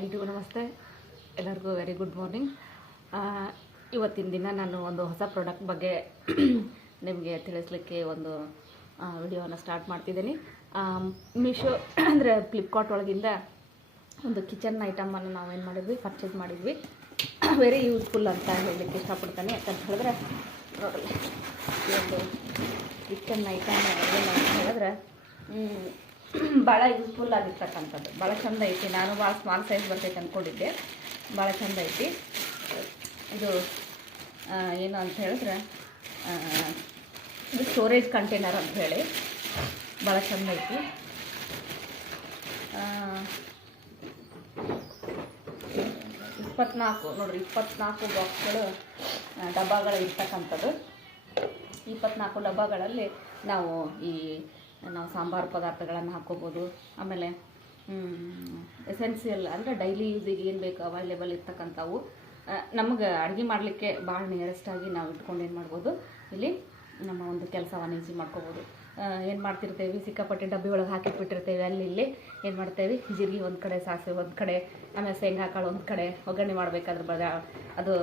ಎಲ್ರಿಗೂ ನಮಸ್ತೆ. ಎಲ್ಲರಿಗೂ ವೆರಿ ಗುಡ್ ಮಾರ್ನಿಂಗ್ ಇವತ್ತಿನ ದಿನ ನಾನು ಒಂದು ಹೊಸ ಪ್ರಾಡಕ್ಟ್ ಬಗ್ಗೆ ನಿಮಗೆ ತಿಳಿಸ್ಲಿಕ್ಕೆ ಒಂದು ವಿಡಿಯೋನ ಸ್ಟಾರ್ಟ್ ಮಾಡ್ತಿದ್ದೀನಿ. ಮೀಶೋ ಅಂದರೆ ಫ್ಲಿಪ್ಕಾರ್ಟ್ ಒಳಗಿಂದ ಒಂದು ಕಿಚನ್ ಐಟಮನ್ನು ನಾವೇನು ಮಾಡಿದ್ವಿ? ಪರ್ಚೇಸ್ ಮಾಡಿದ್ವಿ. ವೆರಿ ಯೂಸ್ಫುಲ್ ಅಂತ ಹೇಳಲಿಕ್ಕೆ ಇಷ್ಟಪಡ್ತೇನೆ. ಯಾಕಂತ ಹೇಳಿದ್ರೆ ಈ ಒಂದು ಕಿಚನ್ ಐಟಮ್ ಏನು ಅಂತ ಹೇಳಿದ್ರೆ ಭಾಳ ಯೂಸ್ಫುಲ್ ಆಗಿರ್ತಕ್ಕಂಥದ್ದು. ಭಾಳ ಚಂದ ಐತಿ. ನಾನು ಭಾಳ ಸ್ಮಾಲ್ ಸೈಜ್ ಬರ್ತೈತೆ ಅಂದ್ಕೊಂಡಿದ್ದೆ ಭಾಳ ಚಂದ ಐತಿ. ಇದು ಏನು ಅಂತ ಹೇಳಿದ್ರೆ ಇದು ಸ್ಟೋರೇಜ್ ಕಂಟೈನರ್ ಅಂತ ಹೇಳಿ. ಭಾಳ ಚಂದ ಐತಿ. ಇಪ್ಪತ್ನಾಲ್ಕು, ನೋಡ್ರಿ, ಇಪ್ಪತ್ನಾಲ್ಕು ಬಾಕ್ಸ್ಗಳು ಡಬ್ಬಗಳು ಇರ್ತಕ್ಕಂಥದ್ದು. ಇಪ್ಪತ್ನಾಲ್ಕು ಡಬ್ಬಗಳಲ್ಲಿ ನಾವು ಈ ನಾವು ಸಾಂಬಾರು ಪದಾರ್ಥಗಳನ್ನು ಹಾಕ್ಕೋಬೋದು. ಆಮೇಲೆ ಎಸೆನ್ಸಿಯಲ್ ಅಂದರೆ ಡೈಲಿ ಯೂಸಿಗೆ ಏನು ಬೇಕು ಅವೈಲೇಬಲ್ ಇರ್ತಕ್ಕಂಥವು ನಮಗೆ ಅಡುಗೆ ಮಾಡಲಿಕ್ಕೆ ಭಾಳ ನಿಯರೆಸ್ಟಾಗಿ ನಾವು ಇಟ್ಕೊಂಡು ಏನು ಮಾಡ್ಬೋದು, ಇಲ್ಲಿ ನಮ್ಮ ಒಂದು ಕೆಲಸವನ್ನು ಈಸಿ ಮಾಡ್ಕೋಬೋದು. ಏನು ಮಾಡ್ತಿರ್ತೇವೆ, ಸಿಕ್ಕಾಪಟ್ಟೆ ಡಬ್ಬಿ ಒಳಗೆ ಹಾಕಿಟ್ಬಿಟ್ಟಿರ್ತೇವೆ, ಅಲ್ಲಿ ಇಲ್ಲಿ ಏನು ಮಾಡ್ತೇವೆ, ಜೀರಿಗೆ ಒಂದು ಕಡೆ, ಸಾಸಿವೆ ಒಂದು ಕಡೆ, ಆಮೇಲೆ ಶೇಂಗಾ ಕಾಳು ಒಂದು ಕಡೆ, ಒಗ್ಗರಣೆ ಮಾಡಬೇಕಾದ್ರೆ ಬಡ ಅದು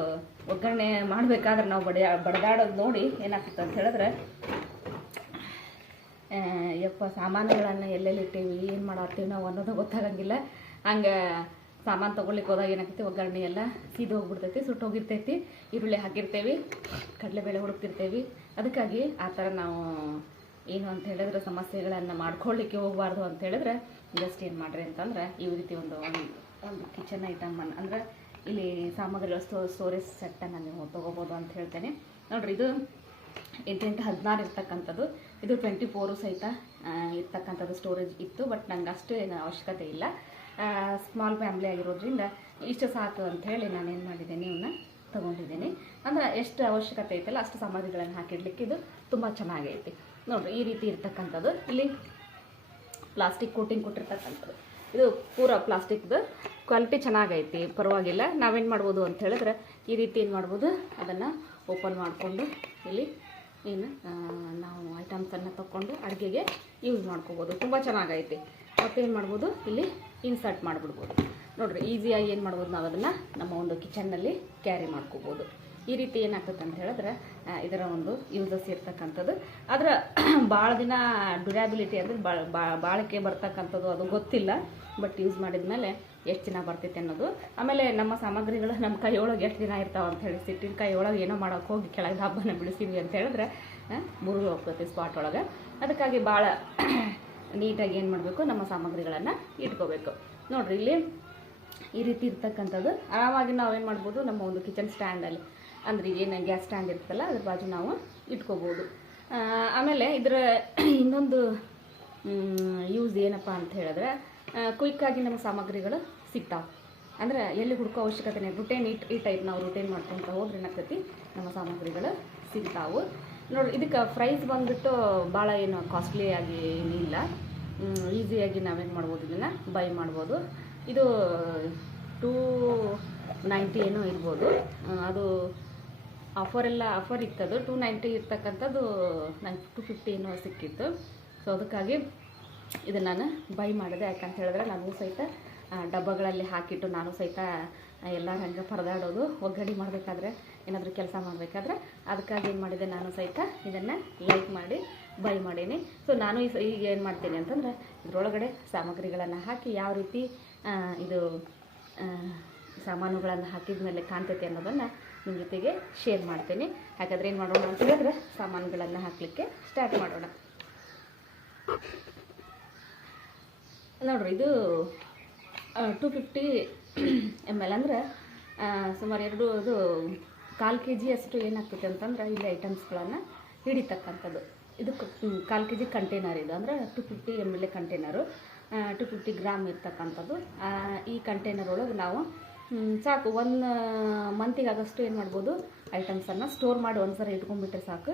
ಒಗ್ಗರಣೆ ಮಾಡಬೇಕಾದ್ರೆ ನಾವು ಬಡಿಯ, ಬಡದಾಡೋದು ನೋಡಿ ಏನಾಗ್ತಿತ್ತು ಅಂತ ಹೇಳಿದ್ರೆ ಯಪ್ಪ, ಸಾಮಾನುಗಳನ್ನು ಎಲ್ಲೆಲ್ಲಿ ಇಟ್ಟೇವಿ, ಏನು ಮಾಡಾತ್ತೀವಿ ನಾವು ಅನ್ನೋದು ಗೊತ್ತಾಗಂಗಿಲ್ಲ. ಹಂಗೆ ಸಾಮಾನು ತೊಗೊಳ್ಲಿಕ್ಕೆ ಹೋದಾಗ ಏನಾಗ್ತೈತಿ, ಒಗ್ಗರಣೆ ಎಲ್ಲ ಸೀದು ಹೋಗ್ಬಿಡ್ತೈತಿ ಸುಟ್ಟು ಹೋಗಿರ್ತೈತಿ. ಈರುಳ್ಳಿ ಹಾಕಿರ್ತೇವೆ, ಕಡಲೆಬೇಳೆ ಹುಡುಕ್ತಿರ್ತೇವೆ. ಅದಕ್ಕಾಗಿ ಆ ಥರ ನಾವು ಏನು ಅಂತ ಹೇಳಿದ್ರೆ ಸಮಸ್ಯೆಗಳನ್ನು ಮಾಡ್ಕೊಳ್ಳಿಕ್ಕೆ ಹೋಗಬಾರ್ದು ಅಂತ ಹೇಳಿದ್ರೆ ಜಸ್ಟ್ ಏನು ಮಾಡ್ರಿ ಅಂತಂದ್ರೆ ಈ ರೀತಿ ಒಂದು ಒಂದು- ಕಿಚನ್ ಐಟಮ್ ಅಂದರೆ ಇಲ್ಲಿ ಸಾಮಗ್ರಿಗಳ ಸ್ಟೋ ಸ್ಟೋರೇಜ್ ಸೆಟ್ಟನ್ನು ನೀವು ತೊಗೋಬೋದು ಅಂತ ಹೇಳ್ತೇನೆ. ನೋಡ್ರಿ, ಇದು ಎಂಟೆಂಟು ಹದಿನಾರು ಇರ್ತಕ್ಕಂಥದ್ದು. ಇದು ಟ್ವೆಂಟಿ ಫೋರು ಸಹಿತ ಇರ್ತಕ್ಕಂಥದ್ದು ಸ್ಟೋರೇಜ್ ಇತ್ತು ಬಟ್ ನಂಗೆ ಅಷ್ಟು ಏನು ಅವಶ್ಯಕತೆ ಇಲ್ಲ. ಸ್ಮಾಲ್ ಫ್ಯಾಮ್ಲಿ ಆಗಿರೋದ್ರಿಂದ ಇಷ್ಟು ಸಾಕು ಅಂತ ಹೇಳಿ ನಾನು ಏನು ಮಾಡಿದ್ದೀನಿ ಇವನ್ನ ತೊಗೊಂಡಿದ್ದೀನಿ. ಅಂದರೆ ಎಷ್ಟು ಅವಶ್ಯಕತೆ ಐತಲ್ಲ ಅಷ್ಟು ಸಾಮಗ್ರಿಗಳನ್ನು ಹಾಕಿಡ್ಲಿಕ್ಕೆ ಇದು ತುಂಬ ಚೆನ್ನಾಗೈತಿ. ನೋಡಿರಿ, ಈ ರೀತಿ ಇರ್ತಕ್ಕಂಥದ್ದು. ಇಲ್ಲಿ ಪ್ಲಾಸ್ಟಿಕ್ ಕೋಟಿಂಗ್ ಕೊಟ್ಟಿರ್ತಕ್ಕಂಥದ್ದು. ಇದು ಪೂರ ಪ್ಲಾಸ್ಟಿಕ್ದು ಕ್ವಾಲಿಟಿ ಚೆನ್ನಾಗೈತಿ, ಪರವಾಗಿಲ್ಲ. ನಾವೇನು ಮಾಡ್ಬೋದು ಅಂತ ಹೇಳಿದ್ರೆ ಈ ರೀತಿ ಏನು ಮಾಡ್ಬೋದು, ಅದನ್ನು ಓಪನ್ ಮಾಡಿಕೊಂಡು ಇಲ್ಲಿ ಏನು ನಾವು ಐಟಮ್ಸನ್ನು ತಗೊಂಡು ಅಡುಗೆಗೆ ಯೂಸ್ ಮಾಡ್ಕೋಬೋದು. ತುಂಬ ಚೆನ್ನಾಗೈತಿ. ಮತ್ತೇನು ಮಾಡ್ಬೋದು? ಇಲ್ಲಿ ಇನ್ಸರ್ಟ್ ಮಾಡಿಬಿಡ್ಬೋದು. ನೋಡಿರಿ ಈಸಿಯಾಗಿ ಏನು ಮಾಡ್ಬೋದು ನಾವು ಅದನ್ನು ನಮ್ಮ ಒಂದು ಕಿಚನ್ನಲ್ಲಿ ಕ್ಯಾರಿ ಮಾಡ್ಕೋಬೋದು. ಈ ರೀತಿ ಏನಾಗ್ತದೆ ಅಂತ ಹೇಳಿದ್ರೆ ಇದರ ಒಂದು ಯೂಸಸ್ ಇರ್ತಕ್ಕಂಥದ್ದು. ಅದರ ಭಾಳ ದಿನ ಡ್ಯೂರಾಬಿಲಿಟಿ ಅಂದರೆ ಬಾಳಿಕೆ ಬರ್ತಕ್ಕಂಥದ್ದು ಅದು ಗೊತ್ತಿಲ್ಲ. ಬಟ್ ಯೂಸ್ ಮಾಡಿದ ಮೇಲೆ ಎಷ್ಟು ದಿನ ಬರ್ತೈತೆ ಅನ್ನೋದು. ಆಮೇಲೆ ನಮ್ಮ ಸಾಮಗ್ರಿಗಳು ನಮ್ಮ ಕೈಯೊಳಗೆ ಎಷ್ಟು ದಿನ ಇರ್ತಾವೆ ಅಂತ ಹೇಳಿ, ಸಿಟ್ಟಿನ ಕೈಯೊಳಗೆ ಏನೋ ಮಾಡೋಕೆ ಹೋಗಿ ಕೆಳಗೆ ಹಬ್ಬನ ಬಿಡಿಸಿದ್ವಿ ಅಂತ ಹೇಳಿದ್ರೆ ಮುರುಗಿ ಹೋಗ್ತೈತಿ ಸ್ಪಾಟ್ ಒಳಗೆ. ಅದಕ್ಕಾಗಿ ಭಾಳ ನೀಟಾಗಿ ಏನು ಮಾಡಬೇಕು, ನಮ್ಮ ಸಾಮಗ್ರಿಗಳನ್ನು ಇಟ್ಕೋಬೇಕು. ನೋಡ್ರಿ, ಇಲ್ಲಿ ಈ ರೀತಿ ಇರ್ತಕ್ಕಂಥದ್ದು. ಆರಾಮಾಗಿ ಏನು ಮಾಡ್ಬೋದು, ನಮ್ಮ ಒಂದು ಕಿಚನ್ ಸ್ಟ್ಯಾಂಡಲ್ಲಿ ಅಂದ್ರೆ ಏನು ಗ್ಯಾಸ್ ಸ್ಟ್ಯಾಂಡ್ ಇರ್ತಲ್ಲ ಅದ್ರ ಬಾಜು ನಾವು ಇಟ್ಕೋಬೋದು. ಆಮೇಲೆ ಇದರ ಇನ್ನೊಂದು ಯೂಸ್ ಏನಪ್ಪ ಅಂತ ಹೇಳಿದ್ರೆ ಕ್ವಿಕ್ಕಾಗಿ ನಮ್ಮ ಸಾಮಗ್ರಿಗಳು ಸಿಗ್ತಾವೆ. ಅಂದ್ರೆ ಎಲ್ಲಿ ಹುಡ್ಕೋ ಅವಶ್ಯಕತೆ ರುಟೇನ್ ಇಟ್ ಈ ಟೈಪ್ ನಾವು ರುಟೇನ್ ಮಾಡ್ಕೊತ ಹೋದ್ರೆ ಏನಾಗ್ತೈತಿ, ನಮ್ಮ ಸಾಮಗ್ರಿಗಳು ಸಿಗ್ತಾವೆ. ನೋಡಿ ಇದಕ್ಕೆ ಪ್ರೈಸ್ ಬಂದ್ಬಿಟ್ಟು ಭಾಳ ಏನು ಕಾಸ್ಟ್ಲಿ ಆಗಿ ಏನಿಲ್ಲ ಈಸಿಯಾಗಿ ನಾವೇನು ಮಾಡ್ಬೋದು ಇದನ್ನು? ಬೈ ಮಾಡ್ಬೋದು. ಇದು ಟೂ ನೈಂಟಿ ಏನೋ ಇರ್ಬೋದು. ಅದು ಆಫರ್ ಎಲ್ಲ ಆಫರ್ ಇತ್ತದು. ಟೂ ನೈಂಟಿ ಇರ್ತಕ್ಕಂಥದ್ದು ನಂಗೆ ಟು ಫಿಫ್ಟಿ ಏನೋ ಸಿಕ್ಕಿತ್ತು. ಸೊ ಅದಕ್ಕಾಗಿ ಇದನ್ನು ನಾನು ಬೈ ಮಾಡಿದೆ. ಯಾಕಂತ ಹೇಳಿದ್ರೆ ನಾನು ಸಹಿತ ಡಬ್ಬಗಳಲ್ಲಿ ಹಾಕಿಟ್ಟು ನಾನು ಸಹಿತ ಎಲ್ಲ ಹಂಗೆ ಪರದಾಡೋದು ಒಗ್ಗಡಿ ಮಾಡಬೇಕಾದ್ರೆ, ಏನಾದರೂ ಕೆಲಸ ಮಾಡಬೇಕಾದ್ರೆ ಅದಕ್ಕಾಗಿ ಏನು ಮಾಡಿದೆ ನಾನು ಸಹಿತ ಇದನ್ನು ಲೈಕ್ ಮಾಡಿ ಬೈ ಮಾಡೀನಿ. ಸೊ ನಾನು ಈ ಈಗ ಏನು ಮಾಡ್ತೀನಿ ಅಂತಂದರೆ ಇದರೊಳಗಡೆ ಸಾಮಗ್ರಿಗಳನ್ನು ಹಾಕಿ ಯಾವ ರೀತಿ ಇದು ಸಾಮಾನುಗಳನ್ನು ಹಾಕಿದ ಮೇಲೆ ಕಾಣ್ತೈತೆ ಅನ್ನೋದನ್ನು ನಿಮ್ಮ ಜೊತೆಗೆ ಶೇರ್ ಮಾಡ್ತೀನಿ. ಹಾಗಾದ್ರೆ ಏನು ಮಾಡೋಣ ಅಂತ ಹೇಳಿದ್ರೆ ಸಾಮಾನುಗಳನ್ನು ಹಾಕಲಿಕ್ಕೆ ಸ್ಟಾರ್ಟ್ ಮಾಡೋಣ. ನೋಡ್ರಿ, ಇದು ಟು ಫಿಫ್ಟಿ ಎಂ ಎಲ್ ಅಂದರೆ ಸುಮಾರು ಎರಡು, ಅದು ಕಾಲು ಕೆ ಜಿ ಅಷ್ಟು ಏನಾಗ್ತೈತೆ ಅಂತಂದ್ರೆ ಇಲ್ಲಿ ಐಟಮ್ಸ್ಗಳನ್ನು ಹಿಡಿತಕ್ಕಂಥದ್ದು. ಇದು ಕಾಲು ಕೆ ಜಿ ಕಂಟೈನರ್ ಇದು ಅಂದರೆ two fifty M L a container two fifty gram ಇರ್ತಕ್ಕಂಥದ್ದು. ಈ ಕಂಟೈನರ್ ಒಳಗೆ ನಾವು ಸಾಕು. ಒಂದು ಮಂತಿಗೆ ಆಗಷ್ಟು ಏನು ಮಾಡ್ಬೋದು? ಐಟಮ್ಸನ್ನು ಸ್ಟೋರ್ ಮಾಡಿ ಒಂದು ಸರಿ ಇಟ್ಕೊಂಡ್ಬಿಟ್ರೆ ಸಾಕು.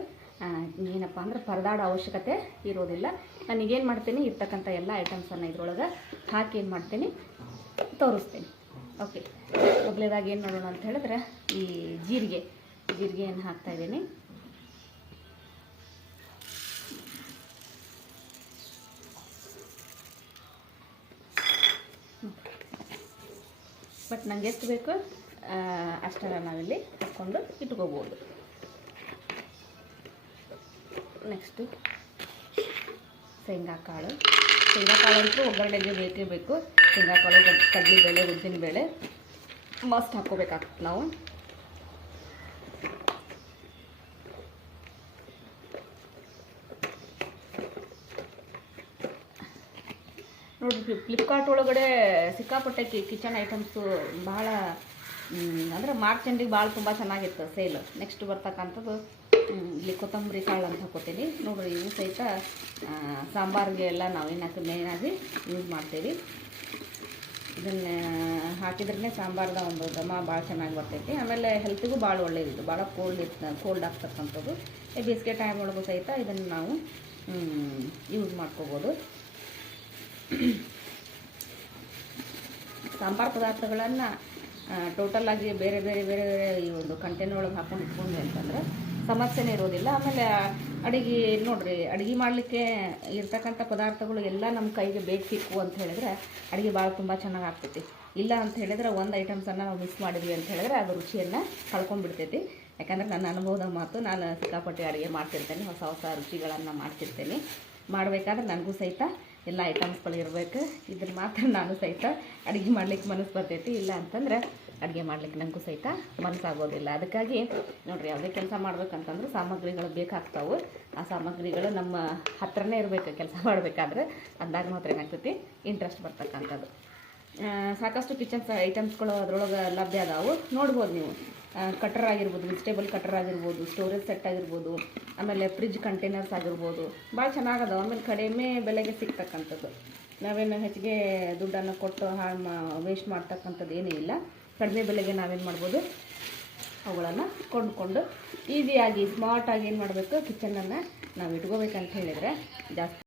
ಏನಪ್ಪ ಅಂದ್ರೆ ಪರದಾಡೋ ಅವಶ್ಯಕತೆ ಇರೋದಿಲ್ಲ. ನನಗೇನು ಮಾಡ್ತೀನಿ? ಇರ್ತಕ್ಕಂಥ ಎಲ್ಲ ಐಟಮ್ಸನ್ನು ಇದ್ರೊಳಗೆ ಹಾಕಿ ಏನು ಮಾಡ್ತೀನಿ? ತೋರಿಸ್ತೀನಿ. ಓಕೆ ಮೊದಲೇದಾಗಿ ಏನು ಮಾಡೋಣ ಅಂತ ಹೇಳಿದ್ರೆ, ಈ ಜೀರಿಗೆ. ಜೀರಿಗೆಯನ್ನು ಹಾಕ್ತಾ ಬಟ್ ನಂಗೆ ಎಷ್ಟು ಬೇಕು ಅಷ್ಟನ್ನು ನಾವಿಲ್ಲಿ ಹಾಕ್ಕೊಂಡು ಇಟ್ಕೋಬೋದು. ನೆಕ್ಸ್ಟು ಶೇಂಗಾ ಕಾಳು. ಶೇಂಗಾ ಕಾಳು ಅಂತೂ ಒಗ್ಗರಣೆಗೆ ಬೇಕೇ ಬೇಕು. ಶೇಂಗಾ ಕಡಲೆ ಬೇಳೆ, ಉದ್ದಿನ ಬೇಳೆ. ಮಸ್ಟ್ ಹಾಕ್ಕೋಬೇಕಾಗ್ತದೆ ನಾವು. ನೋಡಿರಿ ಫ್ಲಿಪ್ಕಾರ್ಟ್ ಒಳಗಡೆ ಸಿಕ್ಕಾಪಟ್ಟೆ ಕಿಚನ್ ಐಟಮ್ಸು ಭಾಳ ಅಂದರೆ ಮಾರ್ಚ್ ಎಂಡಿಗೆ ಭಾಳ ತುಂಬ ಚೆನ್ನಾಗಿತ್ತು ಸೇಲ್ ನೆಕ್ಸ್ಟ್ ಬರ್ತಕ್ಕಂಥದ್ದು ಇಲ್ಲಿ ಕೊತ್ತಂಬರಿ ಕಾಳು ಅಂತ ಹಾಕೋತೀನಿ ನೋಡಿರಿ, ಇವು ಸಹಿತ ಸಾಂಬಾರಿಗೆ ಎಲ್ಲ ನಾವು ಏನಕ್ಕೆ ಮೇಯ್ನಾಗಿ ಯೂಸ್ ಮಾಡ್ತೀವಿ. ಇದನ್ನು ಹಾಕಿದ್ರೇ ಸಾಂಬಾರ್ದ ಒಂದು ದಮ ಭಾಳ ಚೆನ್ನಾಗಿ ಬರ್ತೈತಿ. ಆಮೇಲೆ ಹೆಲ್ತಿಗೂ ಭಾಳ ಒಳ್ಳೇದಿದು ಭಾಳ ಕೋಲ್ಡ್ ಇರ್ತ ಕೋಲ್ಡ್ ಆಗ್ತಕ್ಕಂಥದ್ದು. ಈ ಬೇಸಿಗೆ ಟೈಮ್ ಒಳಗೂ ಸಹಿತ ಇದನ್ನು ನಾವು ಯೂಸ್ ಮಾಡ್ಕೋಬೋದು. ಸಾಂಬಾರು ಪದಾರ್ಥಗಳನ್ನು ಟೋಟಲಾಗಿ ಬೇರೆ ಬೇರೆ ಬೇರೆ ಬೇರೆ ಈ ಒಂದು ಕಂಟೈನರ್ ಒಳಗೆ ಹಾಕೊಂಡು ಇಟ್ಕೊಂಡ್ವಿ ಅಂತಂದ್ರೆ ಸಮಸ್ಯೆನೇ ಇರೋದಿಲ್ಲ. ಆಮೇಲೆ ಅಡಿಗೆ, ನೋಡಿರಿ, ಅಡುಗೆ ಮಾಡಲಿಕ್ಕೆ ಇರ್ತಕ್ಕಂಥ ಪದಾರ್ಥಗಳು ಎಲ್ಲ ನಮ್ಮ ಕೈಗೆ ಬೇಕು ಸಿಕ್ಕು ಅಂತ ಹೇಳಿದ್ರೆ ಅಡುಗೆ ಭಾಳ ತುಂಬ ಚೆನ್ನಾಗಿ ಆಗ್ತೈತಿ. ಇಲ್ಲ ಅಂತ ಹೇಳಿದ್ರೆ ಒಂದು ಐಟಮ್ಸನ್ನು ನಾವು ಮಿಸ್ ಮಾಡಿದ್ವಿ ಅಂತ ಹೇಳಿದ್ರೆ ಅದು ರುಚಿಯನ್ನು ಕಳ್ಕೊಂಡ್ಬಿಡ್ತೈತಿ. ಯಾಕಂದ್ರೆ ನನ್ನ ಅನುಭವದ ಮಾತು, ನಾನು ಸಿಕ್ಕಾಪಟ್ಟೆ ಅಡುಗೆ ಮಾಡ್ತಿರ್ತೇನೆ, ಹೊಸ ಹೊಸ ರುಚಿಗಳನ್ನು ಮಾಡ್ತಿರ್ತೇನೆ. ಮಾಡಬೇಕಾದ್ರೆ ನನಗೂ ಸಹಿತ ಎಲ್ಲ ಐಟಮ್ಸ್ಗಳು ಇರಬೇಕು. ಇದ್ರ ಮಾತ್ರ ನಾನು ಸಹಿತ ಅಡುಗೆ ಮಾಡ್ಲಿಕ್ಕೆ ಮನಸ್ಸು ಬರ್ತೈತಿ. ಇಲ್ಲ ಅಂತಂದ್ರೆ ಅಡುಗೆ ಮಾಡ್ಲಿಕ್ಕೆ ನನಗೂ ಸಹಿತ ಮನಸ್ಸಾಗೋದಿಲ್ಲ. ಅದಕ್ಕಾಗಿ ನೋಡಿರಿ ಯಾವುದೇ ಕೆಲಸ ಮಾಡ್ಬೇಕಂತಂದ್ರೆ ಸಾಮಗ್ರಿಗಳು ಬೇಕಾಗ್ತಾವೆ. ಆ ಸಾಮಗ್ರಿಗಳು ನಮ್ಮ ಹತ್ರನೇ ಇರಬೇಕು. ಕೆಲಸ ಮಾಡಬೇಕಾದ್ರೆ ಅಂದಾಗ ಮಾತ್ರ ಏನಾಗ್ತೈತಿ? ಇಂಟ್ರೆಸ್ಟ್ ಬರ್ತಕ್ಕಂಥದ್ದು. ಸಾಕಷ್ಟು ಕಿಚನ್ ಐಟಮ್ಸ್ಗಳು ಅದರೊಳಗೆ ಲಭ್ಯ ಅದಾವು. ನೋಡ್ಬೋದು ನೀವು. ಕಟರ್ ಆಗಿರ್ಬೋದು ವೆಜಿಟೇಬಲ್ ಕಟರ್ ಆಗಿರ್ಬೋದು ಸ್ಟೋರೇಜ್ ಸೆಟ್ ಆಗಿರ್ಬೋದು, ಆಮೇಲೆ ಫ್ರಿಜ್ ಕಂಟೈನರ್ಸ್ ಆಗಿರ್ಬೋದು ಭಾಳ ಚೆನ್ನಾಗದಾವ. ಆಮೇಲೆ ಕಡಿಮೆ ಬೆಲೆಗೆ ಸಿಗ್ತಕ್ಕಂಥದ್ದು. ನಾವೇನು ಹೆಚ್ಚಿಗೆ ದುಡ್ಡನ್ನು ಕೊಟ್ಟು ಹಾಳು ಮಾ ವೇಸ್ಟ್ ಮಾಡ್ತಕ್ಕಂಥದ್ದು ಏನೂ ಇಲ್ಲ. ಕಡಿಮೆ ಬೆಲೆಗೆ ನಾವೇನು ಮಾಡ್ಬೋದು? ಅವುಗಳನ್ನು ಕೊಂಡ್ಕೊಂಡು ಈಸಿಯಾಗಿ ಸ್ಮಾರ್ಟಾಗಿ ಏನು ಮಾಡಬೇಕು? ಕಿಚನನ್ನು ನಾವು ಇಟ್ಕೋಬೇಕಂತ ಹೇಳಿದರೆ ಜಾಸ್ತಿ